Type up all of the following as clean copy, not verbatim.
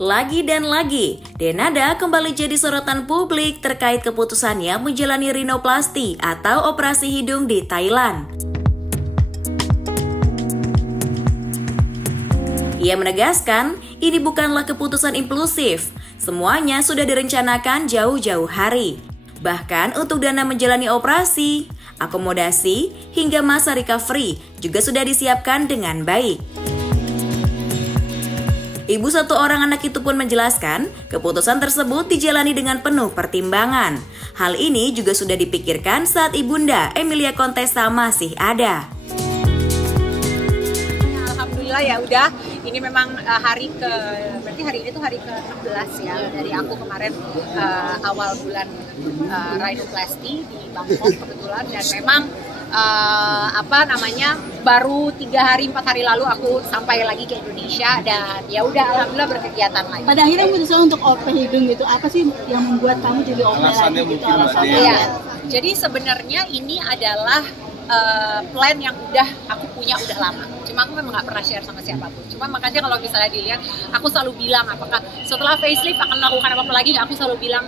Lagi dan lagi, Denada kembali jadi sorotan publik terkait keputusannya menjalani rinoplasti atau operasi hidung di Thailand. Ia menegaskan, ini bukanlah keputusan impulsif, semuanya sudah direncanakan jauh-jauh hari. Bahkan untuk dana menjalani operasi, akomodasi, hingga masa recovery juga sudah disiapkan dengan baik. Ibu satu orang anak itu pun menjelaskan, keputusan tersebut dijalani dengan penuh pertimbangan. Hal ini juga sudah dipikirkan saat ibunda Emilia Contessa masih ada. Alhamdulillah ya udah, ini memang berarti hari ini tuh hari ke-16 ya dari aku kemarin awal bulan rhinoplasty di Bangkok kebetulan, dan memang baru 4 hari lalu aku sampai lagi ke Indonesia, dan ya udah alhamdulillah berkegiatan lagi. Pada akhirnya memutuskan untuk OP hidung gitu, apa sih yang membuat kamu jadi OP lagi gitu? Alasannya? Iya, jadi sebenarnya ini adalah plan yang udah aku punya udah lama. Cuma aku memang nggak pernah share sama siapapun. Cuma makanya kalau misalnya dilihat, aku selalu bilang apakah setelah facelift akan melakukan apa lagi, aku selalu bilang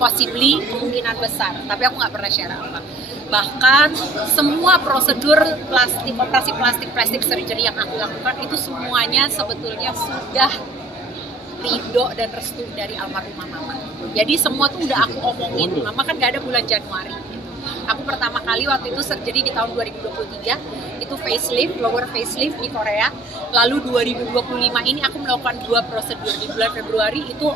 possibly, kemungkinan besar. Tapi aku nggak pernah share apa. Bahkan semua prosedur operasi plastik surgery yang aku lakukan itu semuanya sebetulnya sudah ridho dan restu dari almarhumah mama. Jadi semua tuh udah aku omongin. Mama kan nggak ada bulan Januari. Aku pertama kali waktu itu surgery di tahun 2023 itu facelift, lower facelift di Korea. Lalu 2025 ini aku melakukan 2 prosedur. Di bulan Februari itu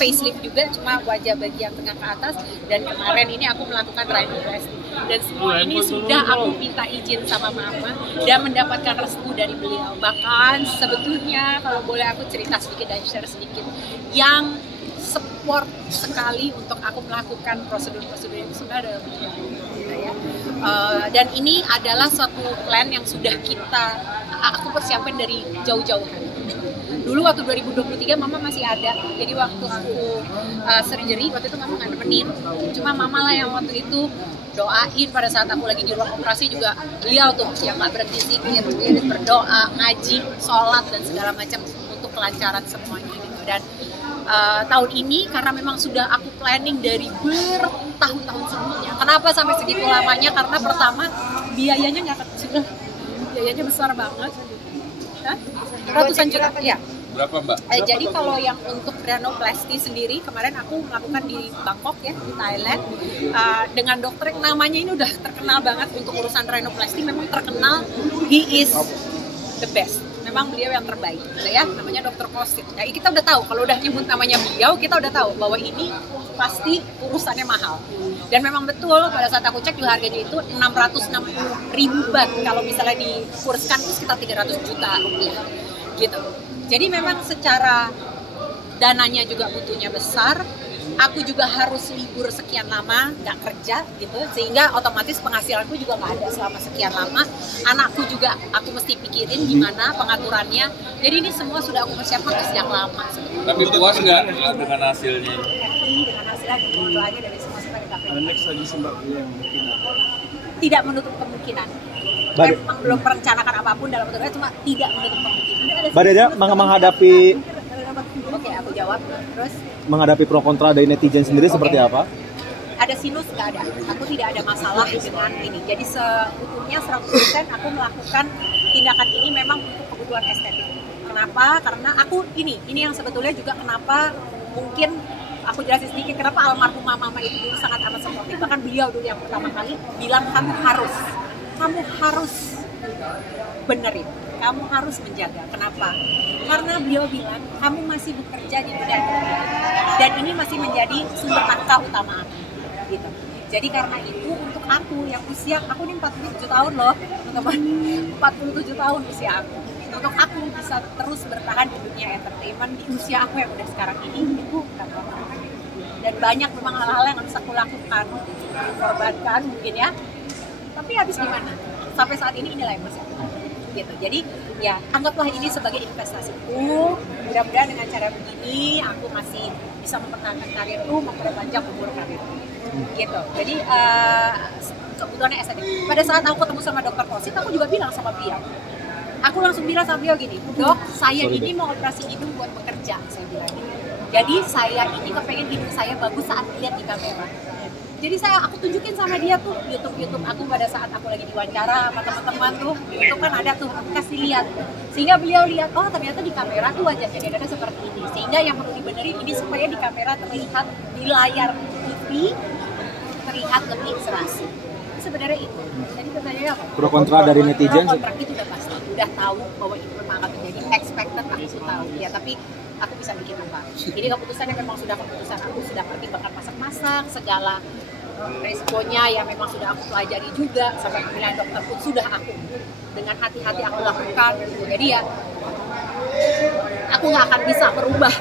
facelift juga, cuma wajah bagian tengah ke atas, dan kemarin ini aku melakukan rhinoplasty. Dan semua ini sudah aku minta izin sama mama dan mendapatkan restu dari beliau. Bahkan sebetulnya kalau boleh aku cerita sedikit dan share sedikit, yang support sekali untuk aku melakukan prosedur-prosedur itu sebenarnya adalah beliau. Dan ini adalah suatu plan yang sudah aku persiapkan dari jauh-jauh hari. Dulu waktu 2023 mama masih ada, jadi waktu aku surgery, waktu itu mama nggak nemenin. Cuma mama lah yang waktu itu doain pada saat aku lagi di ruang operasi juga. Beliau tuh yang nggak berhenti zikir, dia berdoa, ngaji, sholat, dan segala macam untuk kelancaran semuanya gitu. Dan tahun ini karena memang sudah aku planning dari bertahun-tahun sebelumnya. Kenapa sampai segitu lamanya? Karena pertama biayanya biayanya besar banget. Ratusan juta. Ya. Berapa Mbak? Jadi kalau yang untuk rhinoplasty sendiri kemarin aku melakukan di Bangkok ya, di Thailand, dengan dokter yang namanya ini udah terkenal banget untuk urusan rhinoplasty, memang terkenal, he is the best. Memang beliau yang terbaik, gitu ya, namanya Dr. Kosit. Nah, kita udah tahu, kalau udah nyebut namanya beliau, kita udah tahu bahwa ini pasti urusannya mahal. Dan memang betul, pada saat aku cek juga harganya itu 660.000 baht. Kalau misalnya dikurskan itu sekitar 300 juta rupiah, gitu. Jadi memang secara dananya juga butuhnya besar. Aku juga harus libur sekian lama, nggak kerja gitu, sehingga otomatis penghasilanku juga nggak ada selama sekian lama. Anakku juga aku mesti pikirin gimana pengaturannya. Jadi ini semua sudah aku persiapkan sejak lama. Tapi puas nggak dengan hasilnya? Dengan hasilnya, mohon doanya dari semua sebagai KPI. Next lagi Mbak yang mungkin tidak menutup kemungkinan. Memang belum merencanakan apapun dalam bentuknya, cuma tidak menutup kemungkinan. Mbak Deda menghadapi Oke, aku jawab. Terus menghadapi pro kontra dari netizen sendiri seperti apa? Ada sinus nggak ada. Aku tidak ada masalah dengan ini. Jadi seutuhnya 100% aku melakukan tindakan ini memang untuk kebutuhan estetik. Kenapa? Karena aku ini yang sebetulnya juga kenapa mungkin aku jelasin sedikit kenapa almarhumah mama itu dulu sangat amat supportif. Bahkan beliau dulu yang pertama kali bilang kamu harus benerin. Kamu harus menjaga. Kenapa? Karena beliau bilang, kamu masih bekerja di dunia entertainment. Dan ini masih menjadi sumber nafkah utama aku. Gitu. Jadi karena itu, untuk aku yang usia, aku ini 47 tahun loh, teman-teman. 47 tahun usia aku. Untuk aku bisa terus bertahan di dunia entertainment, di usia aku yang udah sekarang ini, itu bukan apa-apa. Dan banyak memang hal-hal yang harus aku lakukan. Korbankan mungkin ya. Tapi habis gimana? Sampai saat ini inilah yang masih aku lakukan. Gitu. Jadi ya anggaplah ini sebagai investasiku. Mudah-mudahan dengan cara begini aku masih bisa mempertahankan karirku, memperpanjang umur karirku. Gitu. Jadi kebutuhannya estetik. Pada saat aku ketemu sama Dr. Kosit, aku juga bilang sama beliau, Aku langsung bilang sama beliau gini, dok, saya ini mau operasi hidung buat bekerja, saya bilang. Jadi saya ini kepengen hidung saya bagus saat lihat di kamera. Jadi aku tunjukin sama dia tuh YouTube aku pada saat aku lagi diwawancara sama teman-teman tuh, itu kan ada tuh, aku kasih lihat. Sehingga beliau lihat, oh ternyata di kamera tuh wajahnya dia ada seperti ini. Sehingga yang perlu dibenerin ini supaya di kamera terlihat di layar TV terlihat lebih serasi. Sebenarnya itu. Jadi pertanyaannya apa? Pro kontra dari netizen. Pro kontra itu udah pasti, udah tahu bahwa itu memang akan terjadi, expected aku sudah tahu ya, tapi aku bisa bikin apa? Jadi keputusannya memang sudah keputusan aku sudah pertimbangkan masak-masak segala resikonya yang memang sudah aku pelajari juga, sampai pemilihan dokter pun sudah aku dengan hati-hati aku lakukan gitu. Jadi ya aku nggak akan bisa merubah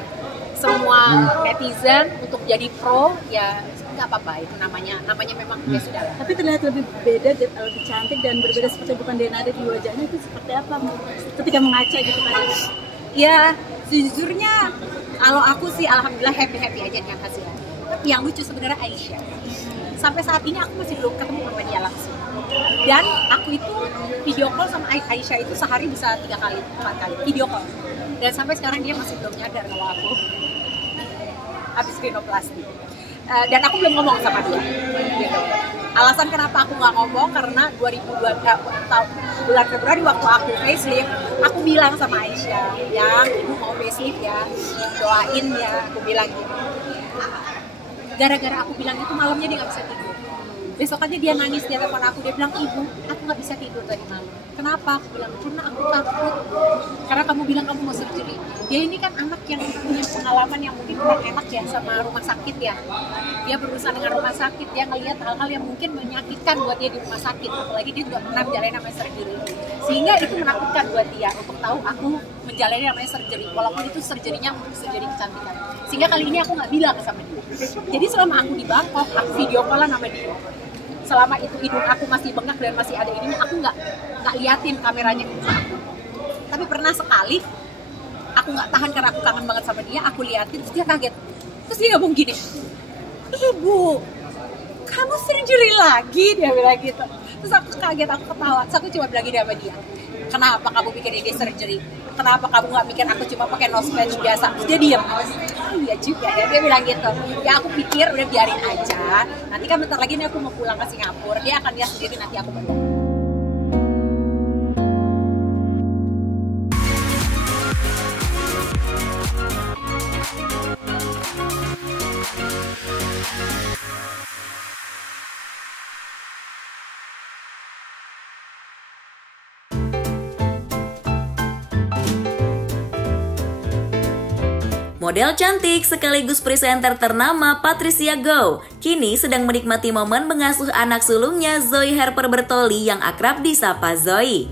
semua netizen untuk jadi pro, ya nggak apa-apa, itu namanya memang ya sudah. Tapi terlihat lebih beda, lebih cantik dan berbeda seperti bukan DNA ada di wajahnya, itu seperti apa ketika mengaca gitu kan? Ya sejujurnya kalau aku sih alhamdulillah happy aja dengan hasilnya. Tapi yang lucu sebenarnya Aisyah. Sampai saat ini aku masih belum ketemu sama dia langsung. Dan aku itu video call sama Aisyah itu sehari bisa 3 kali, 4 kali video call. Dan sampai sekarang dia masih belum nyadar kalau aku habis rinoplasti. Dan aku belum ngomong sama dia. Gitu. Alasan kenapa aku nggak ngomong karena 2020 bulan Februari waktu aku facelift, aku bilang sama Aisyah, yang ibu mau facelift ya, doain ya, aku bilang gitu. Gara-gara aku bilang itu malamnya dia nggak bisa tidur. Besokannya dia nangis, dia telepon aku, dia bilang, ibu, aku nggak bisa tidur tadi malam. Kenapa? Aku bilang, karena aku takut. Karena kamu bilang kamu mau surgery. Dia ini kan anak yang punya pengalaman yang mungkin kurang enak ya sama rumah sakit ya. Dia berurusan dengan rumah sakit, dia ngelihat hal-hal yang mungkin menyakitkan buat dia di rumah sakit. Apalagi dia juga pernah menjalani namanya surgery. Sehingga itu menakutkan buat dia untuk tahu aku menjalani namanya surgery. Walaupun itu surgery-nya untuk surgery kecantikan. Sehingga kali ini aku nggak bilang sama dia. Jadi selama aku di Bangkok, aku video call-an sama dia. Selama itu hidung aku masih bengkak dan masih ada ini, aku nggak liatin kameranya ke aku. Tapi pernah sekali aku nggak tahan karena aku kangen banget sama dia, aku liatin terus dia kaget, terus dia ngomong gini, ibu, kamu surgery lagi, dia bilang gitu. Terus aku kaget, aku ketawa, terus aku cuma bilang gini sama dia, kenapa kamu pikir ini surgery? Kenapa kamu nggak mikir aku cuma pakai nose patch biasa? Terus dia diam. Oh iya juga ya, dia bilang gitu. Ya aku pikir udah biarin aja. Nanti kan bentar lagi nih aku mau pulang ke Singapura. Dia akan lihat sendiri nanti aku bentuk. Model cantik sekaligus presenter ternama Patricia Goh kini sedang menikmati momen mengasuh anak sulungnya Zoe Harper Bertoli yang akrab disapa Zoe.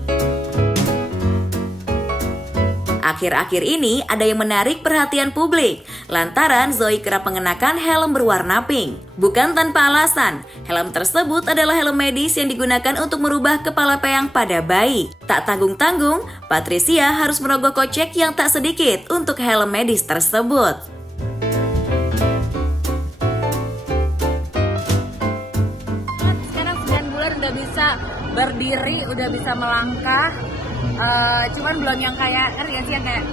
Akhir-akhir ini ada yang menarik perhatian publik lantaran Zoe kerap mengenakan helm berwarna pink. Bukan tanpa alasan, helm tersebut adalah helm medis yang digunakan untuk merubah kepala peyang pada bayi. Tak tanggung-tanggung, Patricia harus merogoh kocek yang tak sedikit untuk helm medis tersebut. Sekarang 9 bulan udah bisa berdiri, udah bisa melangkah. Cuman belum yang kayak yang kayak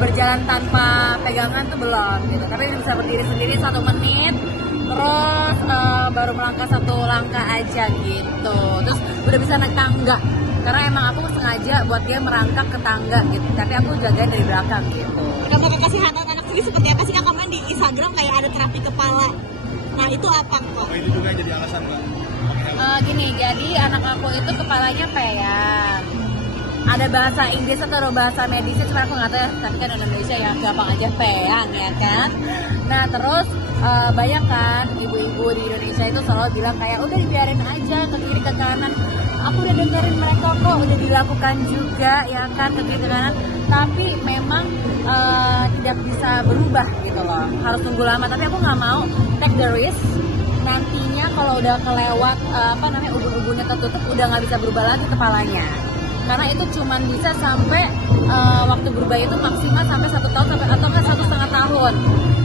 berjalan tanpa pegangan tuh belum gitu. Tapi bisa berdiri sendiri 1 menit, terus baru melangkah 1 langkah aja gitu. Terus udah bisa naik tangga. Karena emang aku sengaja buat dia merangkak ke tangga gitu. Tapi aku jagain dari belakang gitu. Kalau kasih anak sendiri seperti apa sih? Aku main di Instagram kayak ada terapi kepala. Nah itu apa kok? Itu juga jadi alasan Mbak. Gini, jadi anak aku itu kepalanya peyang. Ada bahasa Inggris atau bahasa medisnya, cuma aku nggak tahu ya, tapi kan Indonesia ya gampang aja peyang ya kan. Nah terus banyak kan ibu-ibu di Indonesia itu selalu bilang kayak udah dibiarin aja ke kiri ke kanan. Aku udah dengerin mereka kok, udah dilakukan juga ya kan ke kiri ke kanan. Tapi memang tidak bisa berubah gitu loh, harus tunggu lama. Tapi aku nggak mau take the risk. Nantinya kalau udah kelewat ubun-ubunnya tertutup udah nggak bisa berubah lagi kepalanya, karena itu cuman bisa sampai waktu berubah itu maksimal sampai 1 tahun atau kan 1,5 tahun.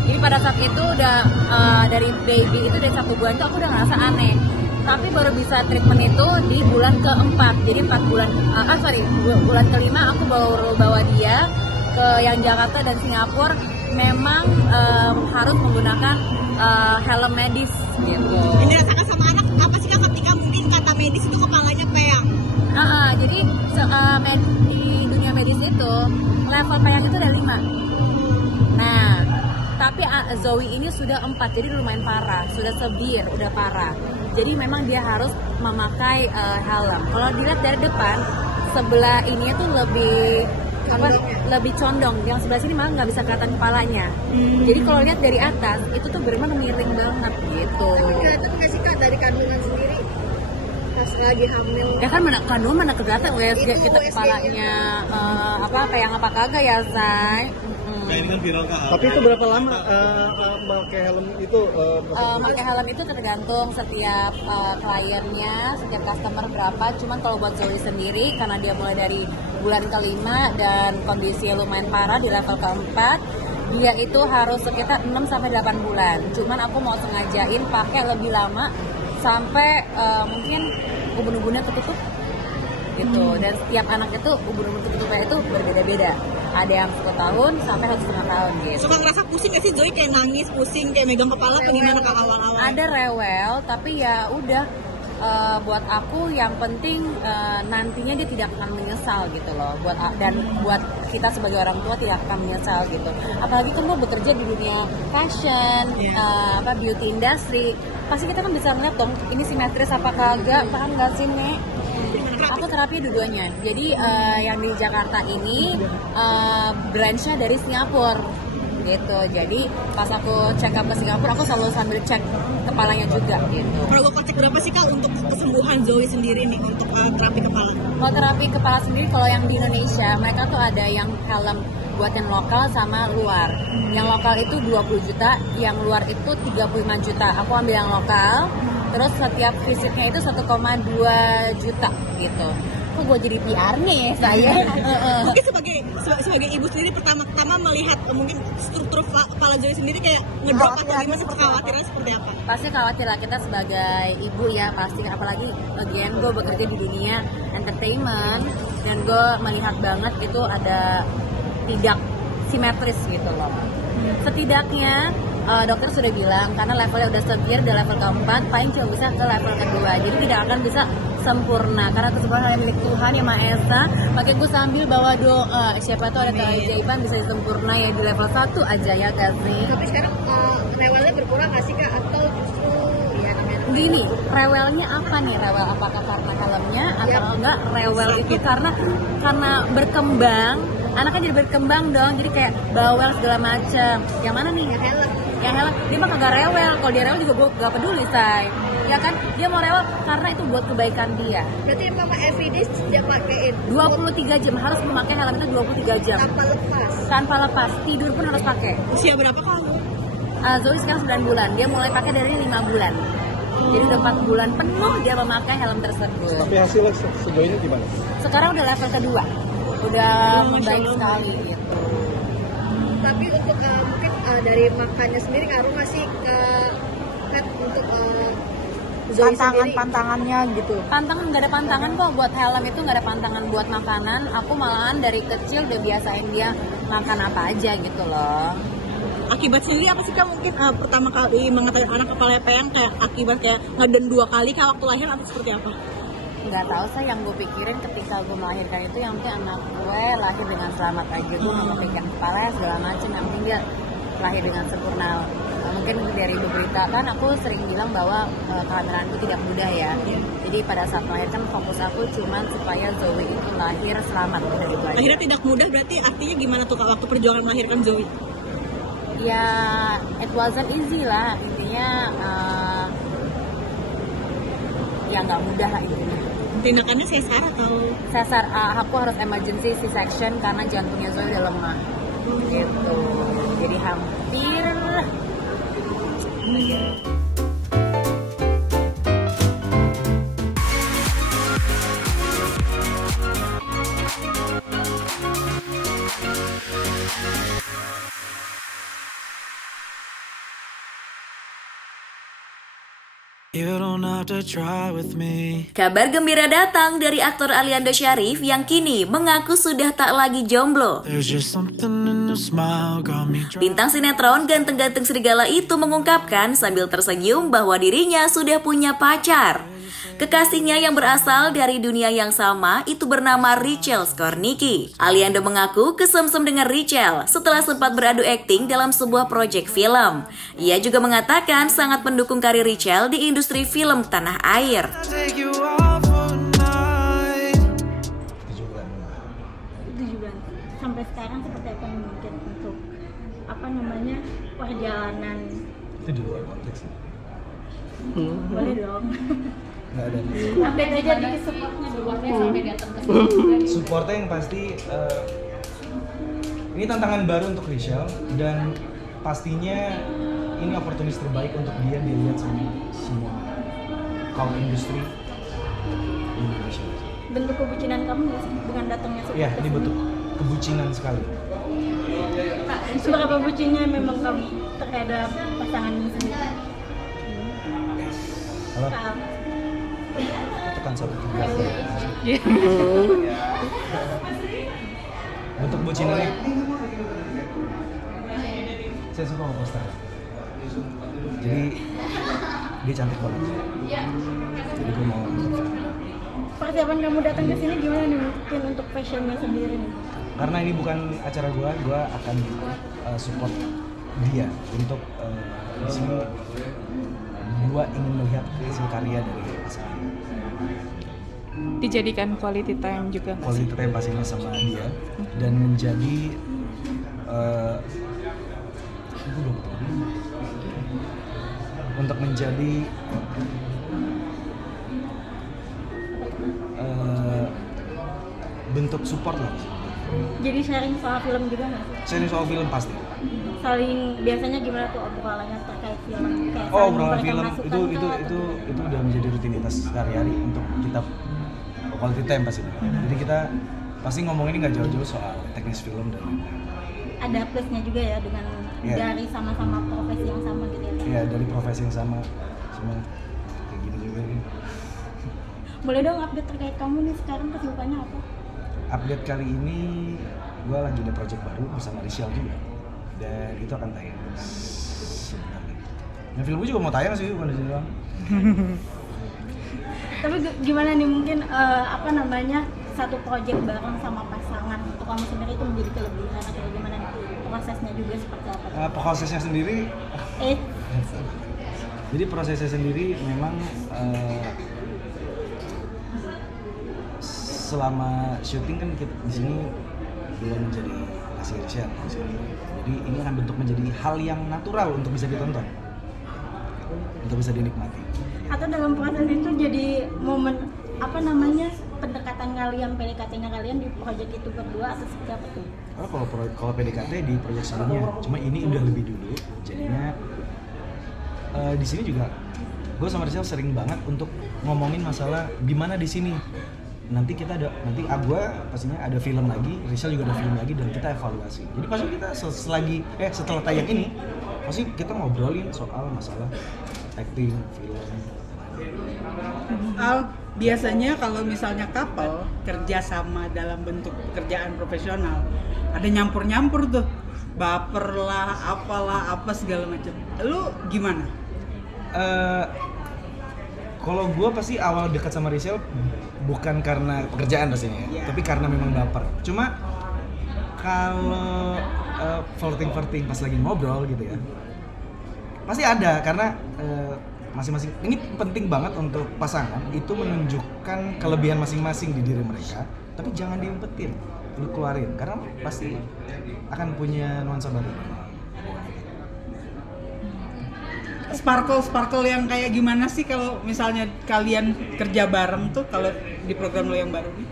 Jadi pada saat itu udah dari baby itu dari 1 bulan itu aku udah ngerasa aneh, tapi baru bisa treatment itu di bulan keempat. Jadi 4 bulan, bulan kelima aku baru bawa dia ke yang Jakarta dan Singapura. Memang harus menggunakan helm medis gitu. Yang dirasakan sama anak apa sih Kak ketika mungkin kata medis itu kepalanya peyang? Jadi di dunia medis itu level peyang itu ada 5. Nah, tapi Zoe ini sudah 4, jadi lumayan parah, sudah severe, udah parah. Jadi memang dia harus memakai helm. Kalau dilihat dari depan, sebelah ini tuh lebih condong. Yang sebelah sini malah nggak bisa kelihatan kepalanya. Jadi kalau lihat dari atas, itu tuh benar-benar miring banget gitu. Kelihatan nggak sih Kak dari kandungan sendiri pas lagi hamil? Ya kan kandungan mana kelihatan USG kita kepalanya peyang apa kagak ya, Say? Kayak ini kan viral Kak. Tapi itu berapa lama pakai helm itu? Pakai helm itu tergantung setiap kliennya, setiap customer berapa. Cuman kalau buat Zoe sendiri, karena dia mulai dari bulan kelima dan kondisinya lumayan parah di level keempat, dia itu harus sekitar 6-8 bulan. Cuman aku mau sengajain pakai lebih lama sampai mungkin ubun-ubunnya ketutup gitu. Dan setiap anak itu ubun-ubun ketutupnya itu berbeda-beda. Ada yang 1 tahun sampai 1,5 tahun gitu. Suka ngerasa pusing gak sih Zoe, kayak nangis, pusing, kayak megang kepala, gimana Kak awal-awal? Ada rewel, tapi ya udah, buat aku yang penting nantinya dia tidak akan menyesal gitu loh. Buat kita sebagai orang tua tidak akan menyesal gitu. Apalagi kan gue bekerja di dunia fashion, beauty industry, pasti kita kan bisa ngeliat dong ini simetris apa kagak, paham gak sih Nek? Aku terapi dua-duanya. Jadi yang di Jakarta ini branch-nya dari Singapura gitu. Jadi pas aku check up ke Singapura, aku selalu sambil cek kepalanya juga gitu. Kalau kocek berapa sih Kak untuk kesembuhan Zoe sendiri nih untuk terapi kepala? Kalau terapi kepala sendiri, kalau yang di Indonesia mereka tuh ada yang helm buat yang lokal sama luar. Yang lokal itu 20 juta, yang luar itu 35 juta. Aku ambil yang lokal. Terus setiap visitnya itu 1,2 juta gitu. Kok gue jadi PR nih saya? Mungkin sebagai ibu sendiri pertama-tama melihat mungkin struktur kepala Zoe sendiri kayak ngedrop atau gimana sih, kekhawatirannya seperti apa? Pasti khawatir lah, kita sebagai ibu ya pasti, apalagi again gue bekerja di dunia entertainment dan gue melihat banget itu ada tidak simetris gitu loh. Setidaknya dokter sudah bilang karena levelnya udah severe, udah level keempat, paling cuma bisa ke level kedua, jadi tidak akan bisa sempurna karena kesempurnaan hanya milik Tuhan yang Maha Esa. Makanya gue sambil bawa doa, siapa tuh ada keajaiban bisa sempurna ya di level 1 aja ya gak sih? Tapi sekarang rewelnya berkurang gak sih Kak, atau justru ya namanya gini, rewelnya apa nih? Rewel apakah karena helmnya atau enggak? Rewel itu karena berkembang, anaknya jadi berkembang dong, jadi kayak bawel segala macem. Yang mana nih? Yang helm, dia mah kagak rewel. Kalau dia rewel juga gue gak peduli, say. Ya kan, dia mau rewel karena itu buat kebaikan dia. Berarti Mama everyday sejak pakein 23 jam, harus memakai helm itu 23 jam. Tanpa lepas, tidur pun harus pakai. Usia berapa kamu? Zoe sekarang 9 bulan, dia mulai pakai dari 5 bulan. Jadi udah 4 bulan penuh dia memakai helm tersebut. Tapi hasilnya sejauh ini gimana? Sekarang udah level kedua, udah membaik sekali gitu. Tapi untuk mungkin dari makannya sendiri ngaruh masih ke pet untuk pantangannya gitu. Pantangan nggak ada pantangan kok, buat helm itu nggak ada pantangan buat makanan. Aku malahan dari kecil udah biasain dia makan apa aja gitu loh. Akibat sendiri apa sih Kak, mungkin pertama kali mengatakan anak kepala peyang kayak akibat kayak ngeden 2 kali Kak waktu lahir atau seperti apa? Nggak tahu, saya yang gue pikirin ketika gue melahirkan itu yang penting anak gue lahir dengan selamat aja. Gue nggak kepikiran kepala segala macam, yang penting dia lahir dengan sempurna. Mungkin dari berita kan aku sering bilang bahwa kehamilan itu tidak mudah ya. Jadi pada saat melahirkan fokus aku cuman supaya Zoe itu lahir selamat dari itu aja. Akhirnya tidak mudah berarti artinya gimana tuh Kak waktu perjuangan melahirkan Zoe? Ya, it wasn't easy lah intinya. Ya nggak mudah lah intinya. Tindakannya sesar atau? Sesar, aku harus emergency C-section karena jantungnya Zoe udah lemah. Gitu. Jadi hampir You don't have to try with me. Kabar gembira datang dari aktor Aliando Syarif yang kini mengaku sudah tak lagi jomblo. There's just something in your smile got me drunk. Bintang sinetron ganteng-ganteng serigala itu mengungkapkan sambil tersenyum bahwa dirinya sudah punya pacar. Kekasihnya yang berasal dari dunia yang sama itu bernama Richelle Skornicki. Aliando mengaku kesemsem dengan Richelle setelah sempat beradu akting dalam sebuah proyek film. Ia juga mengatakan sangat mendukung karir Richelle di industri film tanah air. Take you out for a night. 7 bulan. Sampai sekarang seperti apa yang mungkin untuk perjalanan? Itu di luar konteks ya? Boleh dong. Nggak ada. Update aja di supportnya dulu. Sampai datang ke sini. Supportnya yang pasti ini tantangan baru untuk Richelle dan pastinya ini opportunity terbaik untuk dia dilihat sama semua kaum industri di Indonesia. Bentuk kebucinan kamu nggak sih dengan datangnya support? Iya, ini bentuk kebucinan sekali. Seberapa bucinnya memang kamu terhadap pasanganmu sendiri? Halo? Tekan 1 Bentuk bucinannya, saya suka sama poster. Jadi dia cantik banget. Jadi gue mau. Persiapan kamu datang ke sini gimana nih mungkin untuk fashionnya sendiri nih? Karena ini bukan acara gue akan support dia untuk di sini. Gue ingin melihat hasil karya dari pasangan. Dijadikan quality time juga. Quality time pastinya sama dia dan menjadi untuk menjadi bentuk support lah. Jadi sharing soal film juga nggak sih? Sharing soal film pasti. Saling biasanya gimana tuh obrolannya terkait film? Kayak Oh, saling obrolan memberikan film masukan itu kah, atau udah menjadi rutinitas sehari-hari untuk kita quality time pasti. Jadi kita pasti ngomongin nggak jauh-jauh soal teknis film dan ada plusnya juga ya dengan dari sama-sama profesi yang sama gitu ya? Iya, dari profesi yang sama kayak gini juga nih. Boleh dong update terkait kamu nih sekarang kesibukannya apa? Update kali ini gue lagi ada project baru bersama Richelle juga dan itu akan tayang sebentar lagi. Nah, film gue juga mau tayang sih, bukan di sini doang. Tapi gimana nih mungkin satu project bareng sama pasangan untuk kamu sendiri itu menjadi kelebihan atau gimana nih? Prosesnya juga seperti apa? Prosesnya sendiri jadi prosesnya sendiri memang selama syuting kan kita di sini belum menjadi hasil Richelle di sini. Jadi ini akan bentuk menjadi hal yang natural untuk bisa ditonton, untuk bisa dinikmati. Atau dalam proses itu jadi momen pendekatan kalian, PDKT-nya kalian di proyek itu berdua atau seperti apa tuh? Kalau PDKT di proyek sebelumnya, cuma ini udah lebih dulu, jadinya di sini juga gue sama Richelle sering banget untuk ngomongin masalah gimana di sini. Nanti gue pastinya ada film lagi, Richelle juga ada film lagi dan kita evaluasi. Jadi pasti kita setelah tayang ini pasti kita ngobrolin soal masalah acting, film. Biasanya kalau misalnya couple kerja sama dalam bentuk pekerjaan profesional, ada nyampur-nyampur tuh, baper lah, apalah, apa segala macam. Lu gimana? Kalau gue pasti awal dekat sama Richelle bukan karena pekerjaan pastinya ya, tapi karena memang baper. Cuma kalau flirting pas lagi ngobrol gitu ya, pasti ada karena masing-masing ini penting banget untuk pasangan itu menunjukkan kelebihan masing-masing di diri mereka, tapi jangan diumpetin, lu keluarin karena pasti akan punya nuansa baru. Sparkle yang kayak gimana sih kalau misalnya kalian kerja bareng tuh kalau di program lo yang baru nih?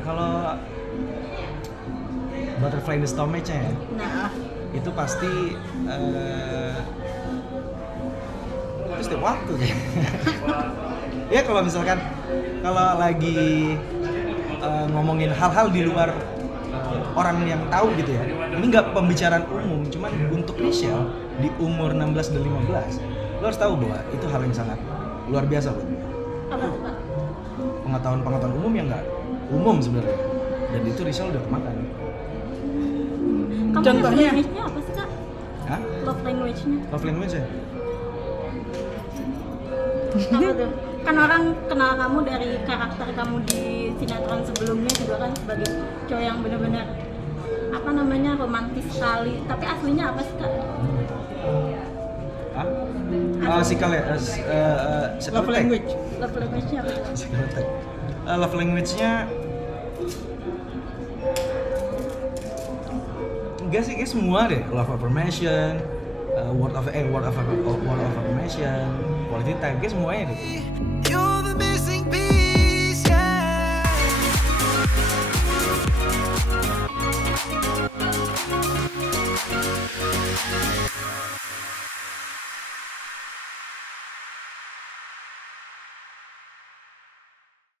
Kalau Butterfly in the Stomach-nya ya, itu pasti itu setiap waktu ya. Kalau misalkan lagi ngomongin hal-hal di luar orang yang tahu gitu ya, ini nggak pembicaraan umum, cuman untuk Richelle di umur 16 dan 15 lo harus tahu bahwa itu hal yang sangat luar biasa buat gue. Apa tuh Kak? Pengetahuan umum yang nggak umum sebenarnya, dan itu Rizal udah kemakan. Kamu Contohnya? love language-nya apa sih Kak? Hah? Love language-nya? Love language ya? Apa tuh? Kan orang kenal kamu dari karakter kamu di sinetron sebelumnya juga kan sebagai cowok yang benar-benar apa namanya romantis sekali. Tapi aslinya apa sih Kak? Hah? Love language. Love language-nya apa tuh? Love language-nya enggak sih, kayak semua deh. Love affirmation, word of affirmation, quality time, kayak semuanya deh.